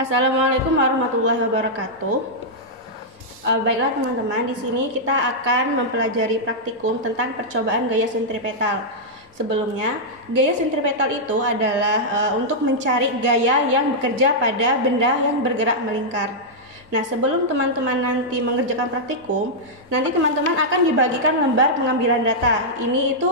Assalamualaikum warahmatullahi wabarakatuh. Baiklah teman-teman, di sini kita akan mempelajari praktikum tentang percobaan gaya sentripetal. Sebelumnya, gaya sentripetal itu adalah untuk mencari gaya yang bekerja pada benda yang bergerak melingkar. Nah, sebelum teman-teman nanti mengerjakan praktikum, nanti teman-teman akan dibagikan lembar pengambilan data. Ini itu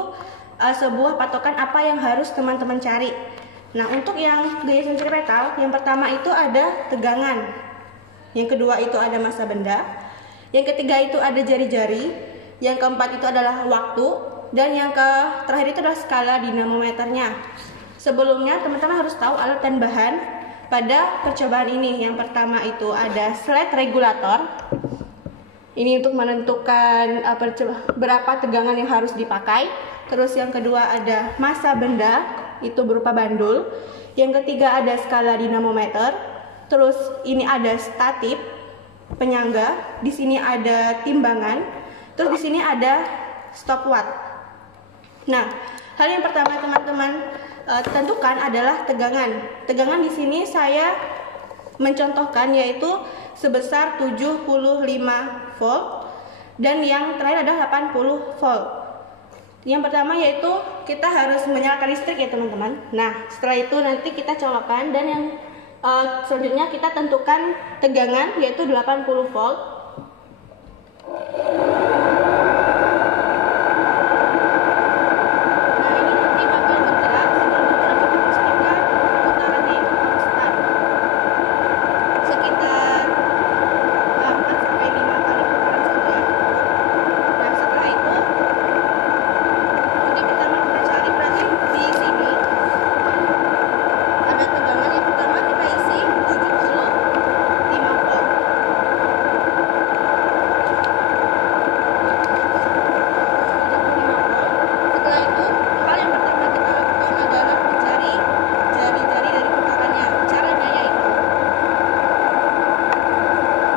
sebuah patokan apa yang harus teman-teman cari. Nah, untuk yang gaya sentripetal, yang pertama itu ada tegangan, yang kedua itu ada massa benda, yang ketiga itu ada jari-jari, yang keempat itu adalah waktu, dan yang terakhir itu adalah skala dinamometernya. Sebelumnya teman-teman harus tahu alat dan bahan pada percobaan ini. Yang pertama itu ada slide regulator. Ini untuk menentukan berapa tegangan yang harus dipakai. Terus yang kedua ada massa benda, itu berupa bandul. Yang ketiga ada skala dinamometer. Terus ini ada statip, penyangga. Di sini ada timbangan. Terus di sini ada stopwatch. Nah, hal yang pertama teman-teman tentukan adalah tegangan. Tegangan di sini saya mencontohkan yaitu sebesar 75 volt dan yang terakhir adalah 80 volt. Yang pertama yaitu kita harus menyalakan listrik ya teman-teman. Nah, setelah itu nanti kita colokkan dan yang selanjutnya kita tentukan tegangan yaitu 80 volt.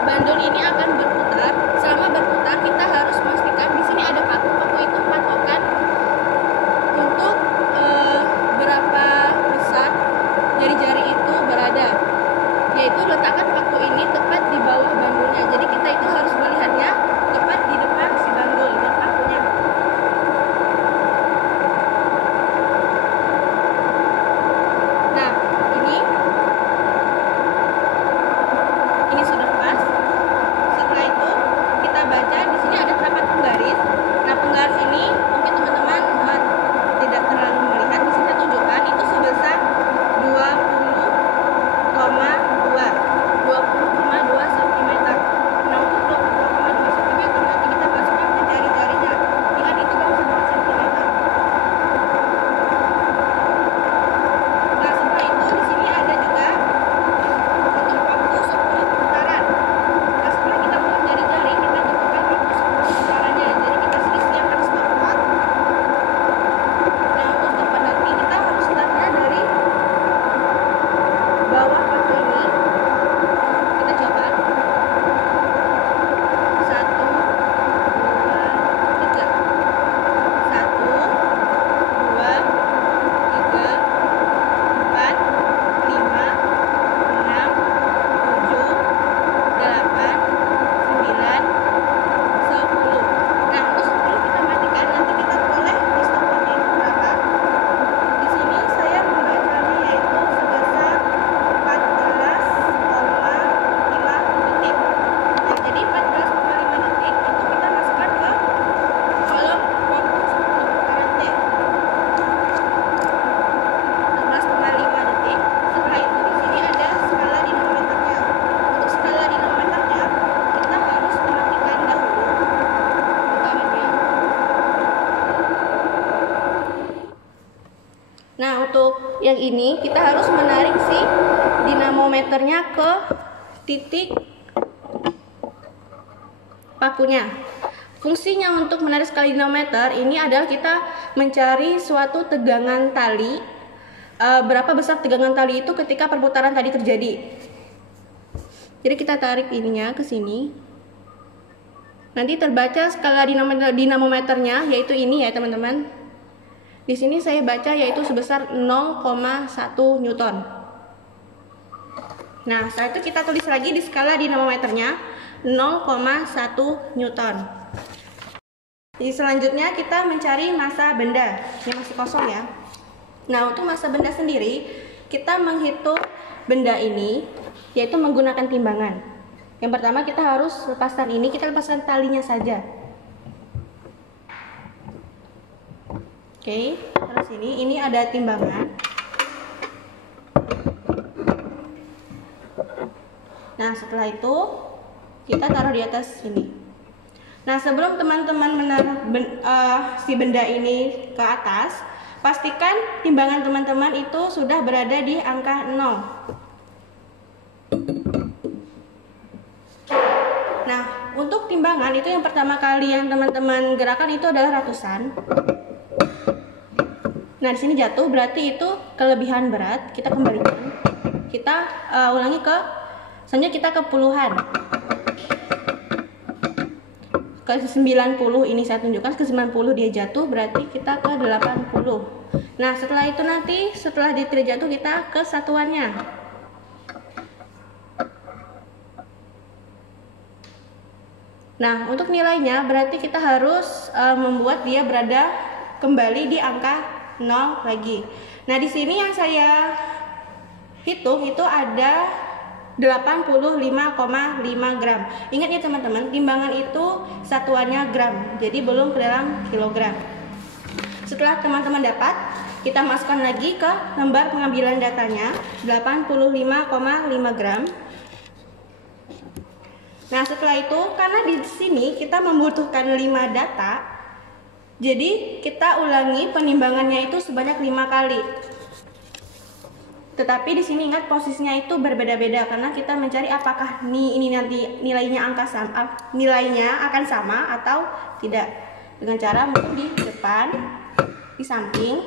Bandul ini akan berputar. Selama berputar kita harus memastikan di sini ada paku. Paku itu patokan untuk berapa besar jari-jari itu berada. Yaitu letakkan paku ini tepat di bawah bandulnya. Jadi kita itu harus melihatnya tepat di depan si bandul dan pakunya. Nah, ini sudah pas. Setelah itu kita baca di sini ada terdapat penggaris. Nah, penggaris ini mungkin teman-teman tidak terlalu melihat. Di sini saya tunjukkan itu sebesar 20,2 cm. Nah, untuk 20,2 cm nanti kita masukkan ke jari-jarinya. Lihat itu kan 1 cm. Nah, setelah itu di sini ada juga untuk waktu 10 putaran. Nah, setelah kita buat jari-jari, kita tentukan waktu 10 putarannya. Jadi kita siapkan stopwatch. Nah, untuk stopwatch nanti kita harus startnya dari bawah paku ini. Kita coba 1, 2, 3. 1, 2, 3, 4, 5, 6, 7, 8, 9, 10. Nah, untuk 10 kita matikan. Nanti kita boleh di stopwatch itu berapa. Di sini saya membacanya yaitu sebesar 14,5 detik. Nah, jadi 14,5 detik itu kita masukkan ke kolom waktu 10 putaran T. 14,5 detik. Setelah itu di sini ada skala dinamometernya. Untuk skala dinamometernya kita harus mematikan dahulu putarannya. Nah, untuk yang ini kita harus menarik si dinamometernya ke titik pakunya. Fungsinya untuk menarik skala dinamometer ini adalah kita mencari suatu tegangan tali. Berapa besar tegangan tali itu ketika perputaran tadi terjadi. Jadi kita tarik ininya ke sini. Nanti terbaca skala dinamometernya yaitu ini ya teman-teman. Di sini saya baca yaitu sebesar 0,1 Newton. Nah, setelah itu kita tulis lagi di skala dinamometernya 0,1 Newton. Jadi selanjutnya kita mencari massa benda yang masih kosong ya. Nah, untuk massa benda sendiri kita menghitung benda ini yaitu menggunakan timbangan. Yang pertama kita harus lepaskan ini, kita lepaskan talinya saja. Oke, terus ini ada timbangan. Nah, setelah itu kita taruh di atas sini. Nah, sebelum teman-teman menaruh si benda ini ke atas, pastikan timbangan teman-teman itu sudah berada di angka 0. Nah, untuk timbangan itu yang pertama kali yang teman-teman gerakan itu adalah ratusan. Nah, di sini jatuh berarti itu kelebihan berat, kita kembalikan. Kita ulangi selanjutnya kita ke puluhan. Ke 90 ini saya tunjukkan, ke 90 dia jatuh berarti kita ke 80. Nah, setelah itu nanti setelah dia tidak jatuh kita ke satuannya. Nah, untuk nilainya berarti kita harus membuat dia berada kembali di angka 0 lagi. Nah, di sini yang saya hitung itu ada 85,5 gram. Ingat ya teman-teman, timbangan itu satuannya gram, jadi belum ke dalam kilogram. Setelah teman-teman dapat, kita masukkan lagi ke lembar pengambilan datanya 85,5 gram. Nah, setelah itu karena di sini kita membutuhkan 5 data, jadi kita ulangi penimbangannya itu sebanyak 5 kali. Tetapi di sini ingat posisinya itu berbeda-beda karena kita mencari apakah ini nanti nilainya akan sama atau tidak. Dengan cara mungkin di depan, di samping,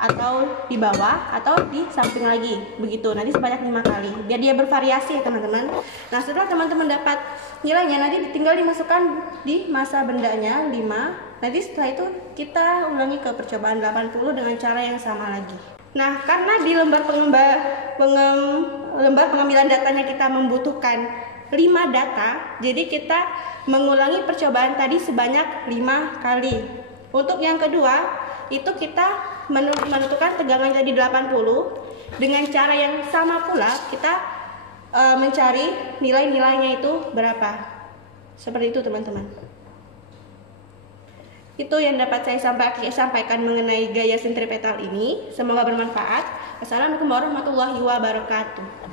atau di bawah, atau di samping lagi. Begitu, nanti sebanyak 5 kali. Biar dia bervariasi ya teman-teman. Nah, setelah teman-teman dapat nilainya, nanti tinggal dimasukkan di massa bendanya 5. Nanti setelah itu kita ulangi ke percobaan 80 dengan cara yang sama lagi. Nah, karena di lembar pengambilan datanya kita membutuhkan 5 data, jadi kita mengulangi percobaan tadi sebanyak 5 kali. Untuk yang kedua, itu kita menentukan tegangan jadi 80 dengan cara yang sama pula kita mencari nilai-nilainya itu berapa. Seperti itu teman-teman. Itu yang dapat saya sampaikan mengenai gaya sentripetal ini. Semoga bermanfaat. Assalamualaikum warahmatullahi wabarakatuh.